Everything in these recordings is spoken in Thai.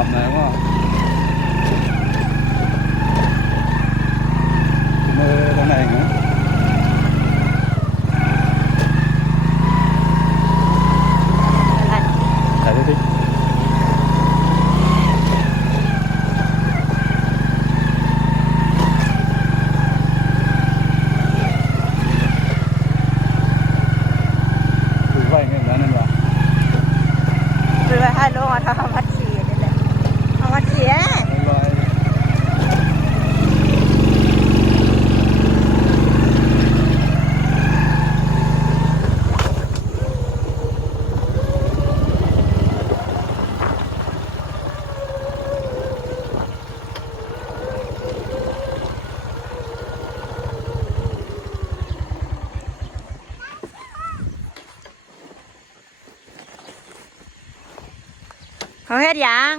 ขับไหนว่ามือตรงไหนเหรอถ่ายดิถือไว้เงี้ยนั่นวะหรือว่าให้ลงมาทำวัดขี่นี่แหละทำวัดขี่อ่ะเขาเฮ็ดหยัง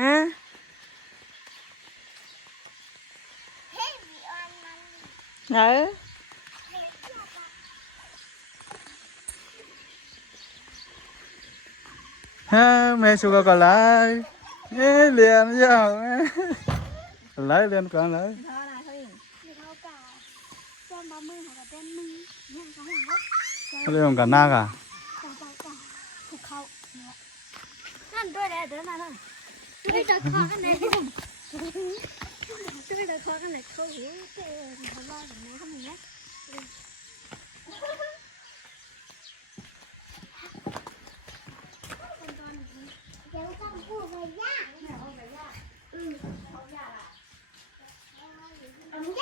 ฮะเออha mẹ chú còn lại liền nhau lấy liền còn lấy liền cả na cảนั่นด้วยแหละเดินมาเลยด้วยตะคอกันไหนด้วยตะคอกันไหนเขาหิวเกินเขาว่าแบบนี้เขาเหมือนเดี๋ยวต้องพูดไปยากเอาไปยากเอาย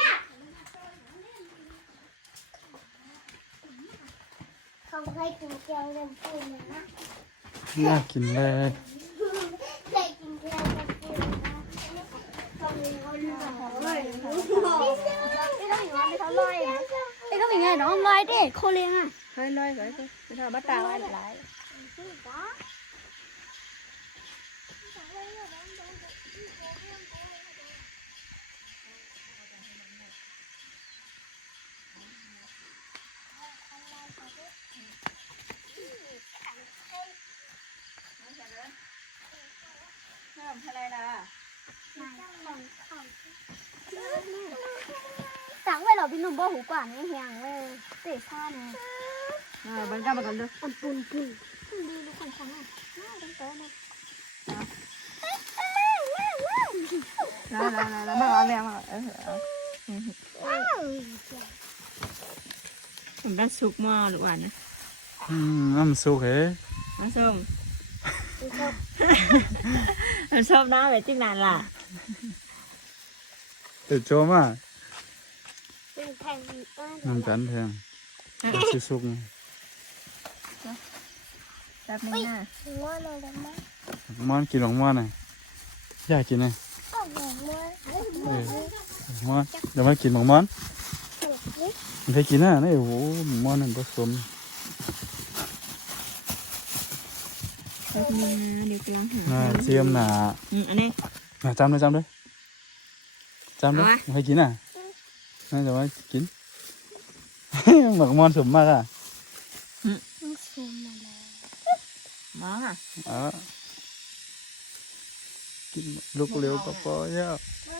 ากเขาเคยกินเกลียวเล่นปูนะ น่ากินเลย เคยกินเกลียวเล่นปูนะก็มีไงน้องลอยดิโคเรียงอ่ะ เฮ้ยลอยไปไปทำบัตรตาไว้หลายไม่ทำอะไรล่ะ สั่งไว้หรอพี่หนุ่มบ่หูกว่านี่เฮียงเลยเตะซ่าเนี่ย บันก้ามากันเลย อันปูนดีลูกคนฟังอ่ะต้องโตมา แล้วมาเอาแรงมาผมได้ซุปหม้อหรือว่านะ น้ำซุปเหรอ น้ำส้มน้ำส้มน้ำแบบจิ้งนานล่ะ เด็ดโจมา เป็นแทง น้ำกันแพงซุป แป๊บนึงนะ หัวเราเลยไหม mónกินของmón nàyอยากกินnày ก็หัว mónเดี๋ยวมากินของmón mình thấy kín à nàyโอ้món này có sớm แป๊บนึงนะเดี๋ยวกำลังหา nè chiêm nè อันนี้ nè chăm đấy chăm đấy mình thấy kín à này rồi kín mà có món sớm mắc à มันสูงมาแล้ว หม้อค่ะ đó kín lúc liều có nhá มัน